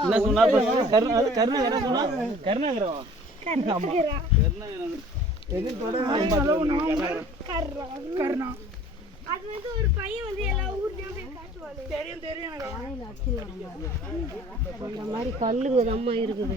என்ன சொன்னா கருணாகரன் சொன்னா கருணாகரவா கருணா அது வந்து ஒரு பையன் வந்து எல்லா ஊர்லயும் போய் காட்டுவானே. தெரியும் தெரியும் எனக்கு. இந்த மாதிரி கல்லுங்க தம்மா இருக்குது.